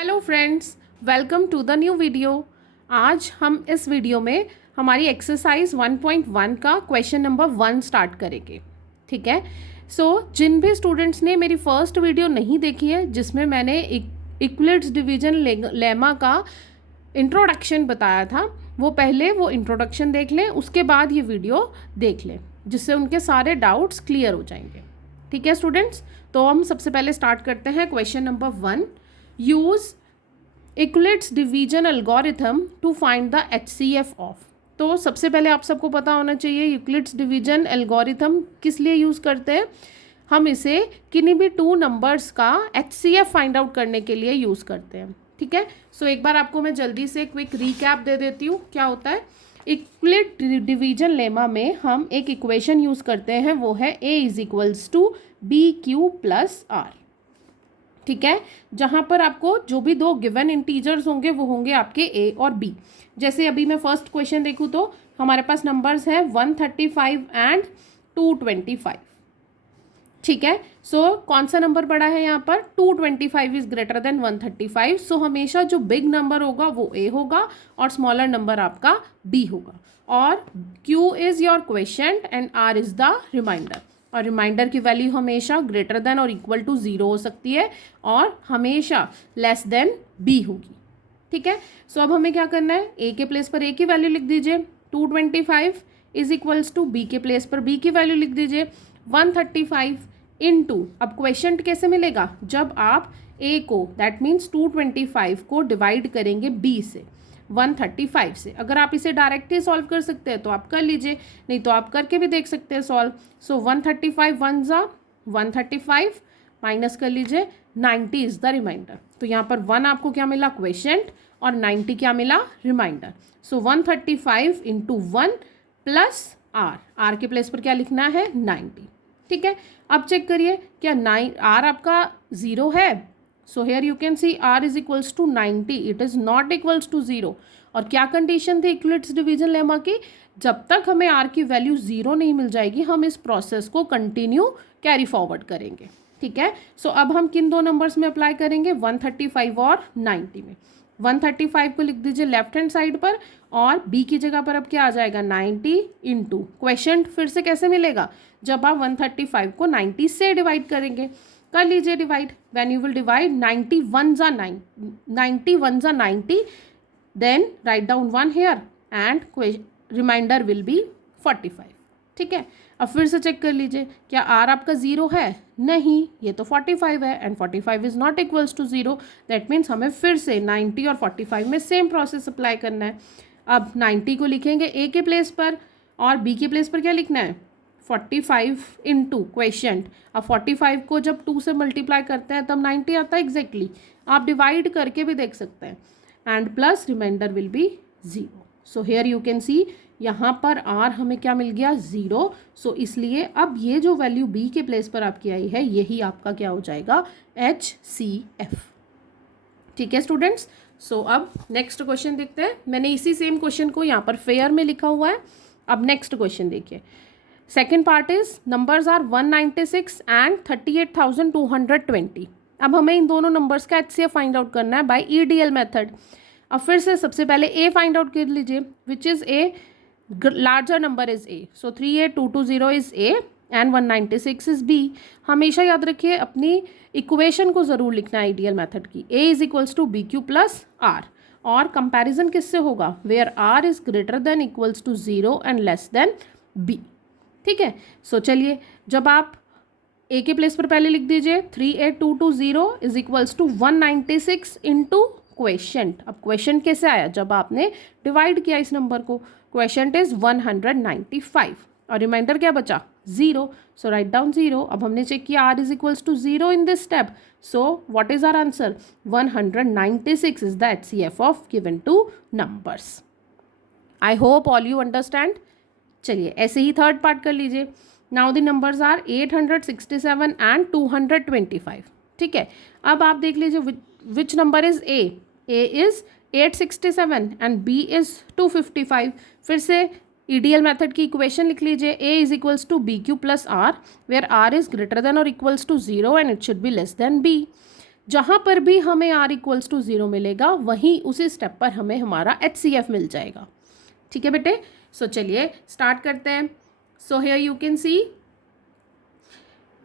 Hello friends, welcome to the new video. आज हम इस वीडियो में हमारी एक्सरसाइज 1.1 का क्वेश्चन नंबर 1 स्टार्ट करेंगे। ठीक है। जिन भी स्टूडेंट्स ने मेरी फर्स्ट वीडियो नहीं देखी है जिसमें मैंने यूक्लिड्स डिवीजन लेमा का इंट्रोडक्शन बताया था, वो पहले वो इंट्रोडक्शन देख लें, उसके बाद ये वीडियो देख लें, जिससे उनके सारे डाउट्स क्लियर हो जाएंगे। ठीक है स्टूडेंट्स, तो हम सबसे पहले स्टार्ट करते हैं question number 1। Use Euclid's division algorithm to find the HCF of. तो सबसे पहले आप सबको पता होना चाहिए यूक्लिड्स डिवीजन एल्गोरिथम किस लिए यूज़ करते हैं। हम इसे किन्हीं भी टू नंबर्स का HCF फाइंड आउट करने के लिए यूज़ करते हैं। ठीक है। एक बार आपको मैं जल्दी से क्विक रिकैप दे देती हूँ क्या होता है। यूक्लिड डिवीजन लेमा में हम एक इक्वेशन यूज़ करते हैं, वो है A = BQ + R। ठीक है। जहाँ पर आपको जो भी दो गिवन इंटीजर्स होंगे वो होंगे आपके A और B। जैसे अभी मैं फर्स्ट क्वेश्चन देखूँ तो हमारे पास नंबर्स है 135 एंड 225। ठीक है। कौन सा नंबर बड़ा है यहाँ पर? 225 इज ग्रेटर देन 135। हमेशा जो बिग नंबर होगा वो A होगा और स्मॉलर नंबर आपका B होगा। और Q is your question and R is the remainder. और रिमाइंडर की वैल्यू हमेशा ग्रेटर देन और इक्वल टू 0 हो सकती है और हमेशा लेस देन B होगी। ठीक है। अब हमें क्या करना है, A के प्लेस पर A की वैल्यू लिख दीजिए, 225 इज इक्वल्स टू B के प्लेस पर B की वैल्यू लिख दीजिए, 135 इनटू, अब क्वेश्चन कैसे मिलेगा, जब आप A को दैट मीन्स 225 को डिवाइड करेंगे B से, 135 से। अगर आप इसे डायरेक्ट ही सॉल्व कर सकते हैं तो आप कर लीजिए, नहीं तो आप करके भी देख सकते हैं सॉल्व। 135 1 ज़ा 135 माइनस कर लीजिए, 90 इज़ द रिमाइंडर। तो यहाँ पर 1 आपको क्या मिला, क्वेश्चन, और 90 क्या मिला, रिमाइंडर। 135 इंटू 1 प्लस R के प्लेस पर क्या लिखना है, 90। ठीक है। अब चेक करिए क्या R आपका 0 है। Here you can see R is equals to 90, it is not equals to 0। और क्या कंडीशन थी यूक्लिड्स डिवीजन लेमा की, जब तक हमें R की वैल्यू 0 नहीं मिल जाएगी हम इस प्रोसेस को कंटिन्यू कैरी फॉरवर्ड करेंगे। ठीक है। अब हम किन दो नंबर्स में अप्लाई करेंगे, 135 और 90 में। 135 को लिख दीजिए लेफ्ट हैंड साइड पर और B की जगह पर अब क्या आ जाएगा, 90 इंटू क्वेश्चन। फिर से कैसे मिलेगा, जब आप 135 को 90 से डिवाइड करेंगे। कर लीजिए divide, when you will divide 91 ज़ा 90 then write down 1 here and reminder will be 45। ठीक है। अब फिर से चेक कर लीजिए क्या R आपका 0 है, नहीं, ये तो 45 है and 45 is not equals to 0। That means हमें फिर से 90 और 45 में सेम प्रोसेस अप्लाई करना है। अब 90 को लिखेंगे A के प्लेस पर और B के प्लेस पर क्या लिखना है, 45 इंटू क्वेश्चन। अब 45 को जब 2 से मल्टीप्लाई करते हैं तब 90 आता है एग्जैक्टली। आप डिवाइड करके भी देख सकते हैं and plus remainder will be 0। Here you can see यहाँ पर R हमें क्या मिल गया, 0। इसलिए अब ये जो वैल्यू B के प्लेस पर आपकी आई है यही आपका क्या हो जाएगा, HCF। ठीक है स्टूडेंट्स। अब नेक्स्ट क्वेश्चन देखते हैं। मैंने इसी सेम क्वेश्चन को यहाँ पर फेयर में लिखा हुआ है। अब नेक्स्ट क्वेश्चन देखिए। Second part is numbers are 196 and 38,220। अब हमें इन दोनों नंबर्स का HCF फाइंड आउट करना है बाय EDL मेथड। अब फिर से सबसे पहले A फाइंड आउट कर लीजिए, which is A, larger number is A, 38220 is A and 196 is B। हमेशा याद रखिए अपनी इक्वेशन को ज़रूर लिखना है EDL मेथड की, A is equals to BQ + R। और कंपैरिजन किससे होगा, where R is greater than equals to 0 and less than B। ठीक है। चलिए, जब आप A के प्लेस पर पहले लिख दीजिए 38220 is equals to 196 into question. अब क्वेश्चन कैसे आया, जब आपने डिवाइड किया इस नंबर को, क्वेश्चन इज 195 और रिमाइंडर क्या बचा, 0। Write down 0। अब हमने चेक किया R is equals to 0 in this step. What is our answer, 196 is the HCF of given two numbers. I hope all you understand. चलिए ऐसे ही थर्ड पार्ट कर लीजिए। Now the numbers are 867 and 225। ठीक है। अब आप देख लीजिए which number is A is 867 and B is 255। फिर से EDL मेथड की इक्वेशन लिख लीजिए, A is equals to BQ + R where R is greater than और equals to 0 and it should be less than B। जहाँ पर भी हमें r इक्वल्स टू 0 मिलेगा वहीं उसी स्टेप पर हमें हमारा HCF मिल जाएगा। ठीक है बेटे, सो चलिए स्टार्ट करते हैं। So here you can C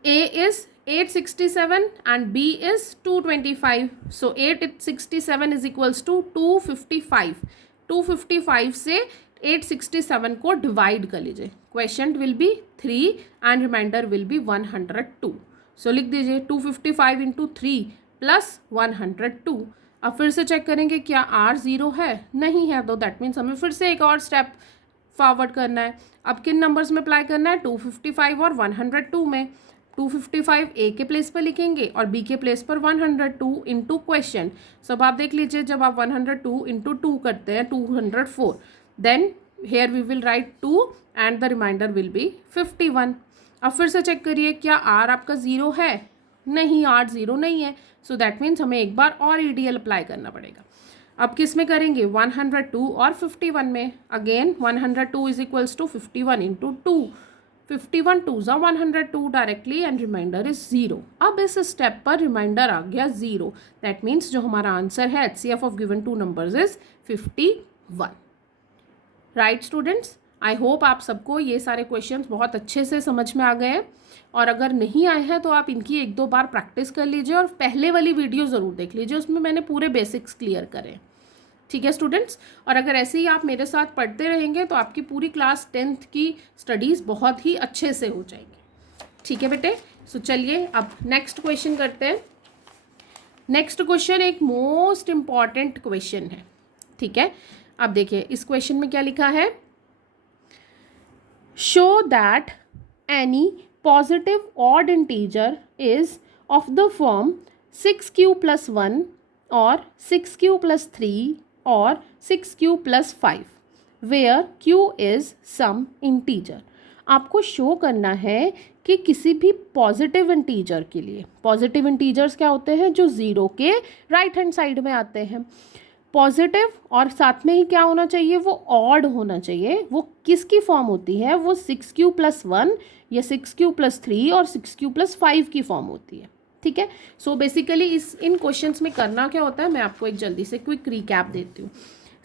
A is 867 and B is 225. So 867 is equals to 255. 255 से 867 को डिवाइड कर लीजिए। Question will be 3 and reminder will be 102. So लिख दीजिए 255 इंटू 3 प्लस 102. अब फिर से चेक करेंगे क्या R 0 है, नहीं है, तो दैट मीन्स हमें फिर से एक और स्टेप फॉरवर्ड करना है। अब किन नंबर्स में अप्लाई करना है, 255 और 102 में। 255 ए के प्लेस पर लिखेंगे और बी के प्लेस पर 102 इंटू क्वेश्चन। सब आप देख लीजिए, जब आप 102 इंटू 2 करते हैं 204, then here we will write 2 and the reminder will be 51. अब फिर से चेक करिए क्या आर आपका 0 है, नहीं, आर 0 नहीं है। सो दैट मीन्स हमें एक बार और ईडीएल अप्लाई करना पड़ेगा। अब किस में करेंगे, 102 और 51 में। Again 102 is equals to 51 into 2, 51 2 ज़ा 102 डायरेक्टली एंड रिमाइंडर इज 0. अब इस स्टेप पर रिमाइंडर आ गया 0. दैट मीन्स जो हमारा आंसर है HCF of given two numbers is 51. Right students, I hope आप सबको ये सारे क्वेश्चंस बहुत अच्छे से समझ में आ गए हैं, और अगर नहीं आए हैं तो आप इनकी 1-2 बार प्रैक्टिस कर लीजिए और पहले वाली वीडियो ज़रूर देख लीजिए, उसमें मैंने पूरे बेसिक्स क्लियर करे। ठीक है स्टूडेंट्स, और अगर ऐसे ही आप मेरे साथ पढ़ते रहेंगे तो आपकी पूरी क्लास 10th की स्टडीज़ बहुत ही अच्छे से हो जाएंगी। ठीक है बेटे, सो चलिए अब नेक्स्ट क्वेश्चन करते हैं। नेक्स्ट क्वेश्चन एक मोस्ट इम्पॉर्टेंट क्वेश्चन है। ठीक है, अब देखिए इस क्वेश्चन में क्या लिखा है, show that any positive odd integer is of the form 6q + 1 और 6q + 3 और 6q + 5 where q is some integer. आपको शो करना है कि किसी भी पॉजिटिव इंटीजर के लिए, पॉजिटिव इंटीजर्स क्या होते हैं, जो 0 के राइट हैंड साइड में आते हैं, पॉजिटिव, और साथ में ही क्या होना चाहिए, वो ऑड होना चाहिए। वो किसकी फॉर्म होती है, वो 6q + 1 या 6q + 3 और 6q + 5 की फॉर्म होती है। ठीक है, सो बेसिकली इन क्वेश्चंस में करना क्या होता है, मैं आपको एक जल्दी से क्विक रिकैप देती हूँ।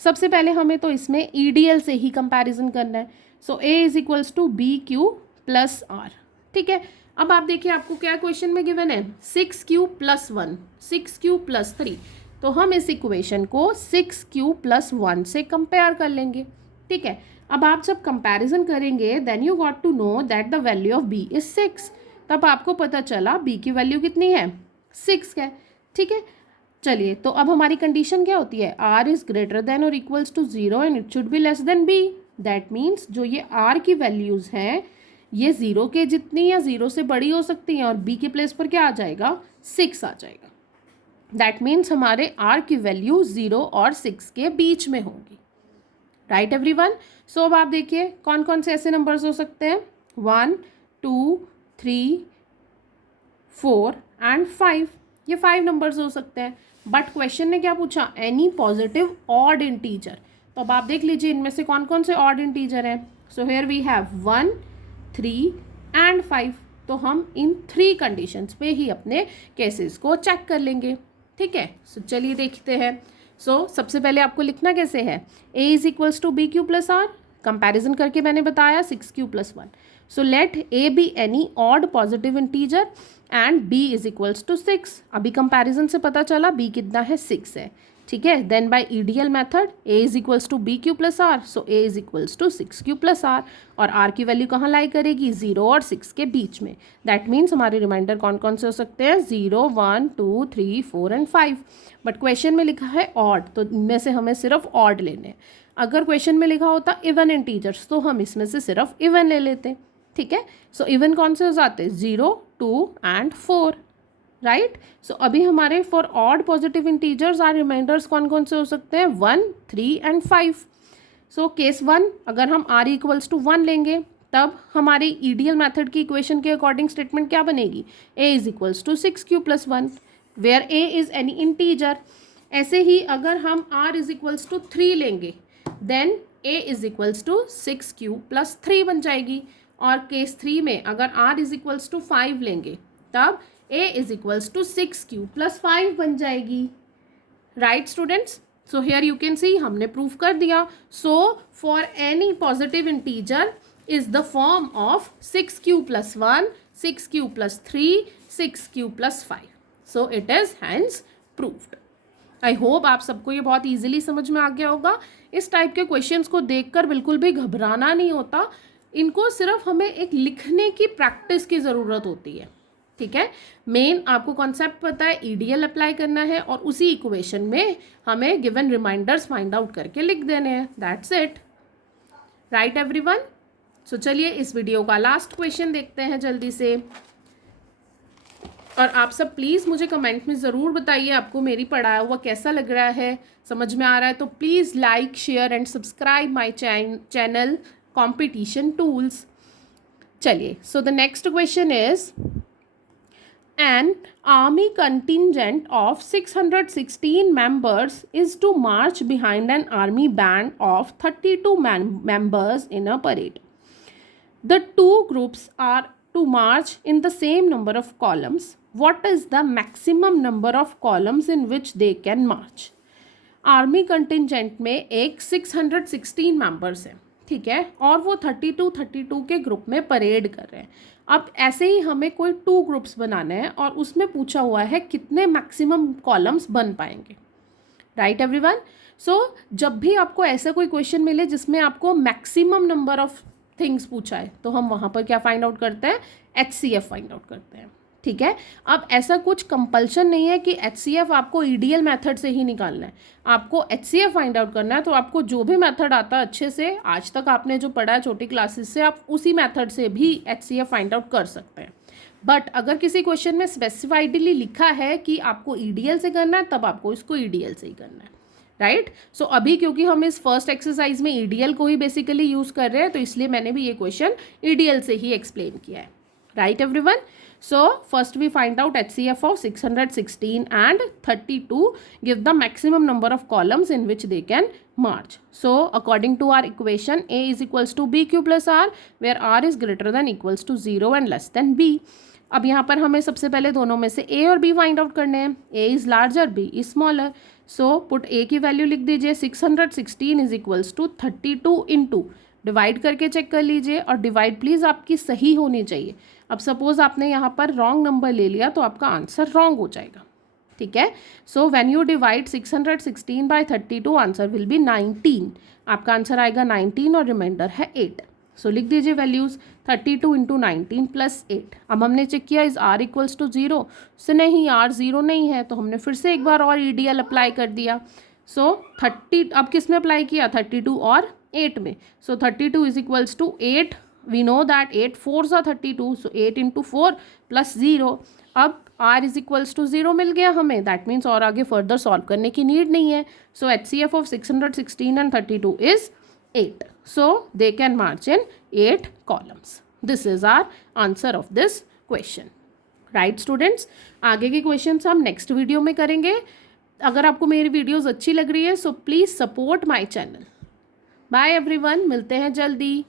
सबसे पहले हमें तो इसमें ईडीएल से ही कंपैरिजन करना है। So A is equals to BQ + R। ठीक है, अब आप देखिए आपको क्या क्वेश्चन में गिवन है, 6q + 1 6q + 3, तो हम इस इक्वेशन को 6q + 1 से कंपेयर कर लेंगे। ठीक है, अब आप जब कंपैरिजन करेंगे then you got to know that the value of B is 6। तब आपको पता चला B की वैल्यू कितनी है, 6 है। ठीक है, चलिए तो अब हमारी कंडीशन क्या होती है, R इज ग्रेटर देन और equals to 0 and it should be less than B। That means जो ये R की वैल्यूज़ हैं ये 0 के जितनी या 0 से बड़ी हो सकती हैं, और B के प्लेस पर क्या आ जाएगा, 6 आ जाएगा। दैट मीन्स हमारे R की वैल्यू 0 और 6 के बीच में होगी। राइट एवरीवन, सो अब आप देखिए कौन कौन से ऐसे नंबर्स हो सकते हैं, 1 2 3 4 एंड 5, ये 5 नंबर्स हो सकते हैं। बट क्वेश्चन ने क्या पूछा, एनी पॉजिटिव ऑड इंटीजर। तो अब आप देख लीजिए इनमें से कौन कौन से ऑड इंटीजर हैं। So here we have 1 3 and 5। तो हम इन 3 कंडीशंस पे ही अपने केसेस को चेक कर लेंगे। ठीक है, सो चलिए देखते हैं। सो सबसे पहले आपको लिखना कैसे है, A is equals to BQ + R, comparison करके मैंने बताया 6q + 1। So let A be any odd positive integer and B is equals to 6। अभी कंपैरिजन से पता चला B कितना है, 6 है। ठीक है, then by EDL method A is equals to BQ + R, so A is equals to 6q + R, और R की वैल्यू कहाँ लाई करेगी, 0 और 6 के बीच में। दैट मीन्स हमारे रिमाइंडर कौन कौन से हो सकते हैं, 0 1 2 3 4 एंड 5। बट क्वेश्चन में लिखा है ऑड, तो इनमें से हमें सिर्फ ऑड लेने हैं। अगर क्वेश्चन में लिखा होता इवन इंटीजर्स तो हम इसमें से सिर्फ इवन ले लेते। ठीक है, सो इवन कौन से हो जाते हैं, 0 2 एंड 4। राइट, सो अभी हमारे for odd positive integers are reminders कौन कौन से हो सकते हैं, 1 3 एंड 5। सो केस 1 अगर हम R इक्वल्स टू 1 लेंगे तब हमारी ईडीएल मेथड की इक्वेशन के अकॉर्डिंग स्टेटमेंट क्या बनेगी, A is equals to 6q + 1 where A is any integer. ऐसे ही अगर हम R इज इक्वल्स टू 3 लेंगे then A is equals to 6q + 3 बन जाएगी। और केस 3 में अगर R इज इक्वल्स टू 5 लेंगे तब A is equals to 6 cube + 5 बन जाएगी. Right students? So here you can see हमने प्रूफ कर दिया. So for any positive integer is the form of 6 cube + 1, 6 cube + 3, 6 cube + 5. So it is hence proved. I hope आप सबको ये बहुत easily समझ में आ गया होगा. इस टाइप के क्वेश्चंस को देखकर बिल्कुल भी घबराना नहीं होता. इनको सिर्फ हमें एक लिखने की प्रैक्टिस की ज़रूरत होती है. ठीक है, मेन आपको कॉन्सेप्ट पता है, ईडीएल अप्लाई करना है और उसी इक्वेशन में हमें गिवन रिमाइंडर्स फाइंड आउट करके लिख देने हैं. That's it. Right everyone? So चलिए इस वीडियो का लास्ट क्वेश्चन देखते हैं जल्दी से. और आप सब प्लीज़ मुझे कमेंट में ज़रूर बताइए आपको मेरी पढ़ाया हुआ कैसा लग रहा है, समझ में आ रहा है तो please like, share and subscribe my channel competition tools. चलिए, so the next question is an army contingent of 616 members is to march behind an army band of 32 members in a parade. The two groups are to march in the same number of columns. What is the maximum number of columns in which they can march? Army contingent में एक 616 members हैं, ठीक है, और वो 32 के group में parade कर रहे हैं. अब ऐसे ही हमें कोई 2 ग्रुप्स बनाने हैं और उसमें पूछा हुआ है कितने मैक्सिमम कॉलम्स बन पाएंगे. Right everyone? सो जब भी आपको ऐसा कोई क्वेश्चन मिले जिसमें आपको मैक्सिमम नंबर ऑफ थिंग्स पूछा है तो हम वहाँ पर क्या फाइंड आउट करते हैं? HCF फाइंड आउट करते हैं. ठीक है, अब ऐसा कुछ कंपल्शन नहीं है कि HCF आपको ईडीएल मेथड से ही निकालना है. आपको HCF फाइंड आउट करना है तो आपको जो भी मेथड आता है अच्छे से, आज तक आपने जो पढ़ा है छोटी क्लासेस से, आप उसी मेथड से भी HCF फाइंड आउट कर सकते हैं. बट अगर किसी क्वेश्चन में स्पेसिफाइडली लिखा है कि आपको ईडीएल से करना है तब आपको इसको ईडीएल से ही करना है. राइट? सो अभी क्योंकि हम इस फर्स्ट एक्सरसाइज में ईडीएल को ही बेसिकली यूज़ कर रहे हैं तो इसलिए मैंने भी ये क्वेश्चन ईडीएल से ही एक्सप्लेन किया है. Right everyone? So first we find out HCF of 616 and 32 give the maximum number of columns in which they can march. So according to our equation A is equals to BQ plus R where R is greater than equals to 0 and less than B. अब यहाँ पर हमें सबसे पहले दोनों में से A और B फाइंड आउट करने हैं. A is larger, B is smaller. So put A की वैल्यू लिख दीजिए. 616 is equals to 32 into divide करके चेक कर लीजिए और डिवाइड प्लीज़ आपकी सही होनी चाहिए. अब सपोज आपने यहाँ पर रॉन्ग नंबर ले लिया तो आपका आंसर रॉन्ग हो जाएगा. ठीक है, so when you divide 616 by 32 answer will be 19. आपका आंसर आएगा 19 और रिमाइंडर है 8. सो लिख दीजिए वैल्यूज़ 32 इंटू 19 प्लस 8. अब हमने चेक किया इज R इक्वल्स टू 0 से नहीं, R 0 नहीं है तो हमने फिर से एक बार और EDL अप्लाई कर दिया. सो 30 अब किस में अप्लाई किया? 32 और 8 में. So 32 is equals to 8. We know that 8 4s are 32. So 8 into 4 plus 0. अब R इज इक्वल्स टू 0 मिल गया हमें. दैट मीन्स और आगे फर्दर सॉल्व करने की नीड नहीं है. सो HCF of 616 and 32 is 8. So they can march in 8 columns. This is our answer of this question. Right students? आगे के क्वेश्चंस हम नेक्स्ट वीडियो में करेंगे. अगर आपको मेरी वीडियोस अच्छी लग रही है so please support my channel. Bye everyone, मिलते हैं जल्दी.